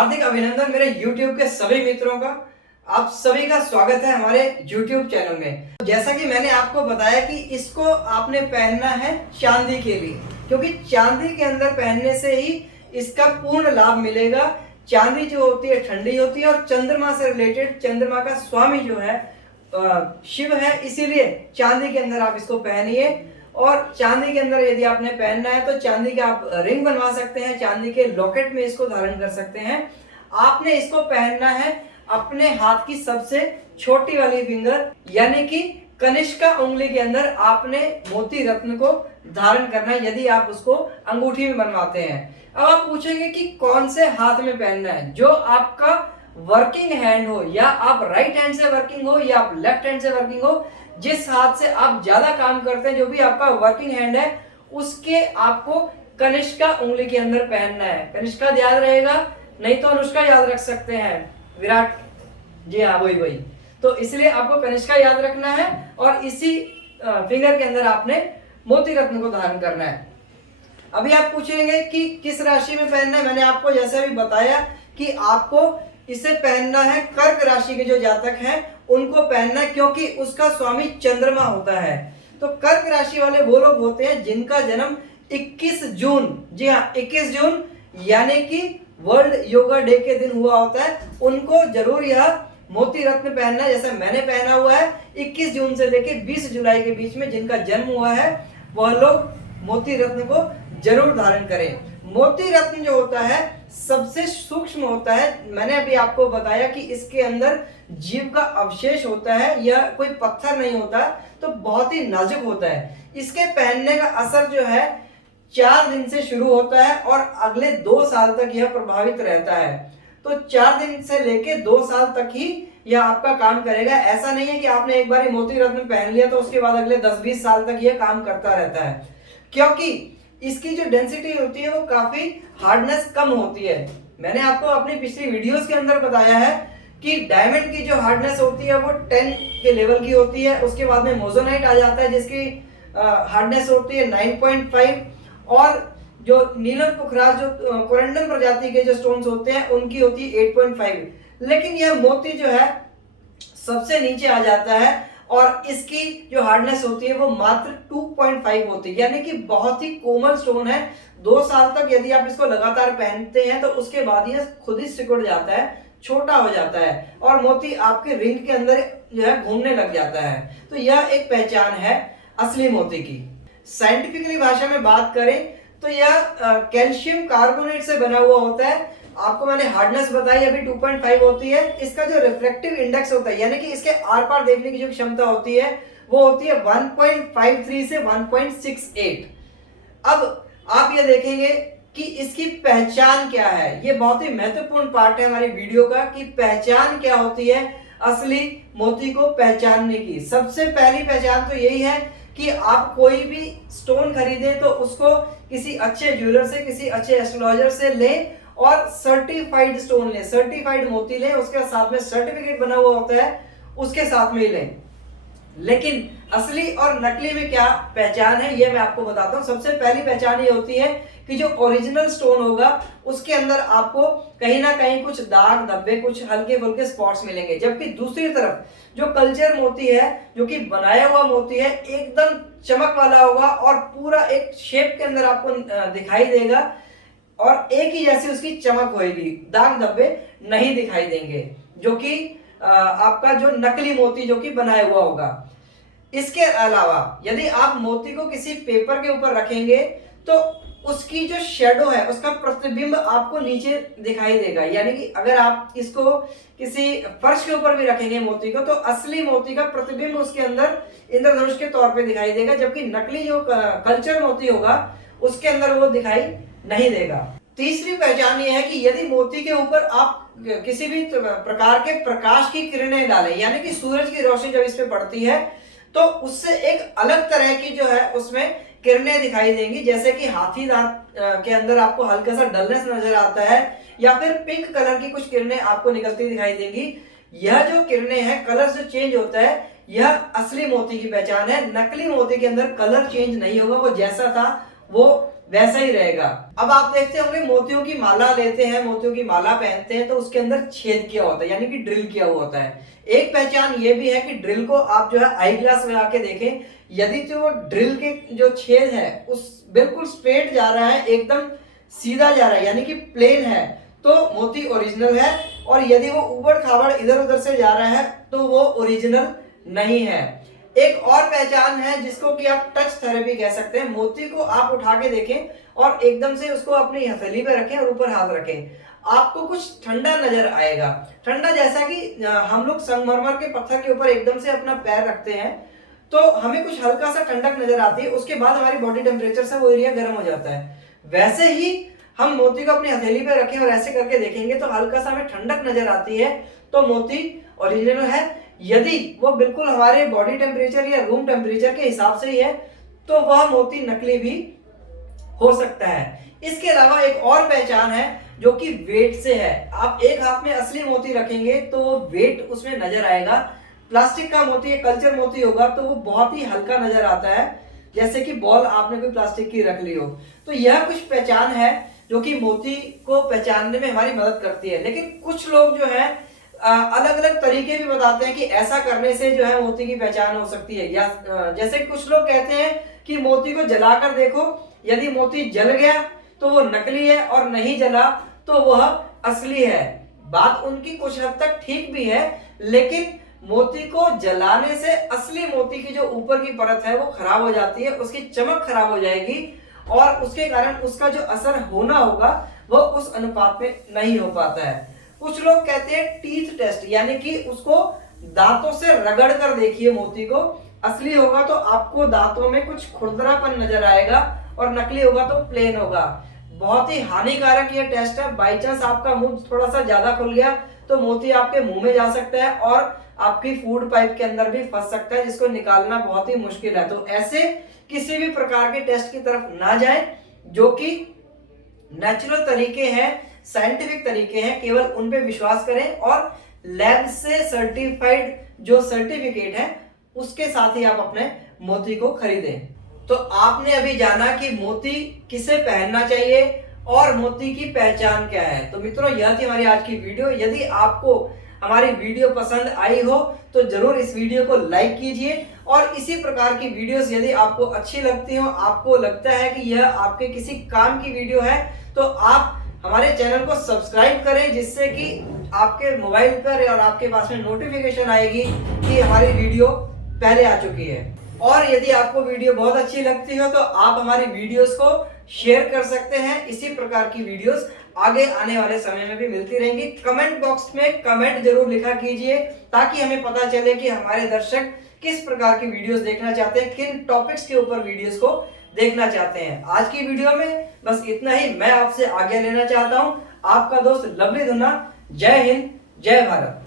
हार्दिक अभिनंदन मेरे YouTube के सभी मित्रों का। आप सभी का स्वागत है हमारे YouTube चैनल में। जैसा कि मैंने आपको बताया कि इसको आपने पहनना है चांदी के लिए, क्योंकि चांदी के अंदर पहनने से ही इसका पूर्ण लाभ मिलेगा। चांदी जो होती है ठंडी होती है और चंद्रमा से रिलेटेड, चंद्रमा का स्वामी जो है शिव है, इसीलिए चांदी के अंदर आप इसको पहनिए। और चांदी के अंदर यदि आपने पहनना है तो चांदी के आप रिंग बनवा सकते हैं, चांदी के लॉकेट में इसको धारण कर सकते हैं। आपने इसको पहनना है अपने हाथ की सबसे छोटी वाली फिंगर यानी कि कनिष्का उंगली के अंदर आपने मोती रत्न को धारण करना है, यदि आप उसको अंगूठी में बनवाते हैं। अब आप पूछेंगे कि कौन से हाथ में पहनना है। जो आपका वर्किंग हैंड हो, या आप राइट हैंड से वर्किंग हो या आप लेफ्ट हैंड से वर्किंग हो, जिस हाथ से आप ज्यादा काम करते हैं, जो भी आपका वर्किंग हैंड है, उसके आपको कनिष्का उंगली के अंदर पहनना है। कनिष्का याद रहेगा, नहीं तो अनुष्का याद रख सकते हैं, विराट, जी हाँ वही। तो इसलिए आपको कनिष्का याद रखना है और इसी फिंगर के अंदर आपने मोती रत्न को धारण करना है। अभी आप पूछेंगे कि किस राशि में पहनना है। मैंने आपको जैसे अभी बताया कि आपको इसे पहनना है कर्क राशि के जो जातक हैं उनको पहनना है, क्योंकि उसका स्वामी चंद्रमा होता है। तो कर्क राशि वाले वो लोग होते हैं जिनका जन्म 21 जून, जी हाँ 21 जून यानी कि वर्ल्ड योगा डे के दिन हुआ होता है, उनको जरूर यह मोती रत्न पहनना है। जैसे मैंने पहना हुआ है 21 जून से लेकर 20 जुलाई के बीच में जिनका जन्म हुआ है, वह लोग मोती रत्न को जरूर धारण करें। मोती रत्न जो होता है सबसे सूक्ष्म होता है। मैंने अभी आपको बताया कि इसके अंदर जीव का अवशेष होता है, यह कोई पत्थर नहीं होता, तो बहुत ही नाजुक होता है। इसके पहनने का असर जो है 4 दिन से शुरू होता है और अगले 2 साल तक यह प्रभावित रहता है। तो 4 दिन से लेके 2 साल तक ही यह आपका काम करेगा। ऐसा नहीं है कि आपने एक बार मोती रत्न पहन लिया तो उसके बाद अगले 10-20 साल तक यह काम करता रहता है, क्योंकि इसकी जो डेंसिटी होती है वो काफी हार्डनेस कम होती है। मैंने आपको अपनी पिछली वीडियोस के अंदर बताया है कि डायमंड की जो हार्डनेस होती है वो 10 के लेवल की होती है। उसके बाद में मोजोनाइट आ जाता है जिसकी हार्डनेस होती है 9.5, और जो नीलम पुखराज जो कोरंडम प्रजाति के जो स्टोन्स होते हैं उनकी होती है 8.5। लेकिन यह मोती जो है सबसे नीचे आ जाता है और इसकी जो हार्डनेस होती है वो मात्र 2.5 होती है, यानी कि बहुत ही कोमल स्टोन है। 2 साल तक यदि आप इसको लगातार पहनते हैं तो उसके बाद ये खुद ही सिकुड़ जाता है, छोटा हो जाता है और मोती आपके रिंग के अंदर जो है घूमने लग जाता है। तो यह एक पहचान है असली मोती की। साइंटिफिकली भाषा में बात करें तो यह कैल्शियम कार्बोनेट से बना हुआ होता है। आपको मैंने हार्डनेस बताई अभी 2.5 होती है। इसका जो रिफ्रैक्टिव इंडेक्स होता है यानी कि इसके आर पार देखने की जो क्षमता होती है वो होती है 1.53 से 1.68। अब आप ये देखेंगे कि इसकी पहचान क्या है। ये बहुत ही महत्वपूर्ण पार्ट है हमारी वीडियो का कि पहचान क्या होती है असली मोती को पहचानने की। सबसे पहली पहचान तो यही है कि आप कोई भी स्टोन खरीदें तो उसको किसी अच्छे ज्वेलर से, किसी अच्छे एस्ट्रोलॉजर से लें और सर्टिफाइड स्टोन लें, सर्टिफाइड मोती लें, उसके साथ में सर्टिफिकेट बना हुआ होता है उसके साथ में ही लें। लेकिन असली और नकली में क्या पहचान है ये मैं आपको बताता हूं। सबसे पहली पहचान ये होती है कि जो ओरिजिनल स्टोन होगा उसके अंदर आपको कहीं ना कहीं कुछ दाग धब्बे, कुछ हल्के फुल्के स्पॉट्स मिलेंगे, जबकि दूसरी तरफ जो कल्चर मोती है, जो कि बनाया हुआ मोती है, एकदम चमक वाला होगा और पूरा एक शेप के अंदर आपको दिखाई देगा और एक ही जैसी उसकी चमक होगी, दाग धब्बे नहीं दिखाई देंगे, जो कि आपका जो नकली मोती जो कि बनाया हुआ होगा। इसके अलावा यदि आप मोती को किसी पेपर के ऊपर रखेंगे तो उसकी जो शेडो है, उसका प्रतिबिंब आपको नीचे दिखाई देगा। यानी कि अगर आप इसको किसी फर्श के ऊपर भी रखेंगे मोती को, तो असली मोती का प्रतिबिंब उसके अंदर इंद्रधनुष के तौर पे दिखाई देगा, जबकि नकली जो कल्चर मोती होगा उसके अंदर वो दिखाई नहीं देगा। तीसरी पहचान ये है कि यदि मोती के ऊपर आप किसी भी प्रकार के प्रकाश की किरणें डालें, यानी कि सूरज की रोशनी जब इस पे पड़ती है तो उससे एक अलग तरह की जो है उसमें किरणें दिखाई देंगी। जैसे कि हाथी दांत के अंदर आपको हल्का सा डलनेस नजर आता है, या फिर पिंक कलर की कुछ किरणें आपको निकलती दिखाई देंगी। यह जो किरणें हैं, कलर जो चेंज होता है, यह असली मोती की पहचान है। नकली मोती के अंदर कलर चेंज नहीं होगा, वो जैसा था वो वैसा ही रहेगा। अब आप देखते होंगे मोतियों की माला लेते हैं, मोतियों की माला पहनते हैं तो उसके अंदर छेद किया होता है, यानी कि ड्रिल किया हुआ होता है। एक पहचान ये भी है कि ड्रिल को आप जो है आई ग्लास लगा के देखें, यदि जो ड्रिल के जो छेद है उस बिल्कुल स्ट्रेट जा रहा है, एकदम सीधा जा रहा है, यानी कि प्लेन है, तो मोती ओरिजिनल है। और यदि वो उबड़ खाबड़ इधर उधर से जा रहा है तो वो ओरिजिनल नहीं है। एक और पहचान है जिसको कि आप टच थेरेपी कह सकते हैं। मोती को आप उठा के देखें और एकदम से उसको अपनी हथेली पे रखें और ऊपर हाथ रखें, आपको कुछ ठंडा नजर आएगा। ठंडा जैसा कि हम लोग संगमरमर के पत्थर के ऊपर एकदम से अपना पैर रखते हैं तो हमें कुछ हल्का सा ठंडक नजर आती है, उसके बाद हमारी बॉडी टेम्परेचर से वो एरिया गर्म हो जाता है। वैसे ही हम मोती को अपनी हथेली पे रखें और ऐसे करके देखेंगे तो हल्का सा हमें ठंडक नजर आती है, तो मोती ओरिजिनल है। यदि वो बिल्कुल हमारे बॉडी टेम्परेचर या रूम टेम्परेचर के हिसाब से ही है तो वह मोती नकली भी हो सकता है। इसके अलावा एक और पहचान है जो कि वेट से है। आप एक हाथ में असली मोती रखेंगे तो वो वेट उसमें नजर आएगा। प्लास्टिक का मोती, कल्चर मोती होगा तो वो बहुत ही हल्का नजर आता है, जैसे कि बॉल आपने कोई प्लास्टिक की रख ली हो। तो यह कुछ पहचान है जो कि मोती को पहचानने में हमारी मदद करती है। लेकिन कुछ लोग जो है अलग अलग तरीके भी बताते हैं कि ऐसा करने से जो है मोती की पहचान हो सकती है। या जैसे कुछ लोग कहते हैं कि मोती को जलाकर देखो, यदि मोती जल गया तो वो नकली है और नहीं जला तो वह असली है। बात उनकी कुछ हद तक ठीक भी है, लेकिन मोती को जलाने से असली मोती की जो ऊपर की परत है वो खराब हो जाती है, उसकी चमक खराब हो जाएगी और उसके कारण उसका जो असर होना होगा वो उस अनुपात में नहीं हो पाता है। कुछ लोग कहते हैं टीथ टेस्ट, यानी कि उसको दांतों से रगड़ कर देखिए मोती को, असली होगा तो आपको दांतों में कुछ खुरदरापन नजर आएगा और नकली होगा तो प्लेन होगा। बहुत ही हानिकारक ये टेस्ट है। बाई चांस आपका मुंह थोड़ा सा ज्यादा खुल गया तो मोती आपके मुंह में जा सकता है और आपकी फूड पाइप के अंदर भी फंस सकता है, जिसको निकालना बहुत ही मुश्किल है। तो ऐसे किसी भी प्रकार के टेस्ट की तरफ ना जाएं, जो कि नेचुरल तरीके हैं, साइंटिफिक तरीके हैं, केवल उन पे विश्वास करें और लैब से सर्टिफाइड जो सर्टिफिकेट है उसके साथ ही आप अपने मोती को खरीदें। तो आपने अभी जाना कि मोती किसे पहनना चाहिए और मोती की पहचान क्या है। तो मित्रों, यह थी हमारी आज की वीडियो। यदि आपको हमारी वीडियो पसंद आई हो तो जरूर इस वीडियो को लाइक कीजिए और इसी प्रकार की वीडियोस यदि आपको अच्छी लगती हो, आपको लगता है कि यह आपके किसी काम की वीडियो है, तो आप हमारे चैनल को सब्सक्राइब करें, जिससे कि आपके मोबाइल पर और आपके पास में नोटिफिकेशन आएगी कि हमारी वीडियो पहले आ चुकी है। और यदि आपको वीडियो बहुत अच्छी लगती हो तो आप हमारी वीडियोस को शेयर कर सकते हैं। इसी प्रकार की वीडियोस आगे आने वाले समय में भी मिलती रहेंगी। कमेंट बॉक्स में कमेंट जरूर लिखा कीजिए ताकि हमें पता चले कि हमारे दर्शक किस प्रकार की वीडियोस देखना चाहते हैं, किन टॉपिक्स के ऊपर वीडियोस को देखना चाहते हैं। आज की वीडियो में बस इतना ही। मैं आपसे आज्ञा लेना चाहता हूं। आपका दोस्त लवली धुना। जय हिंद, जय भारत।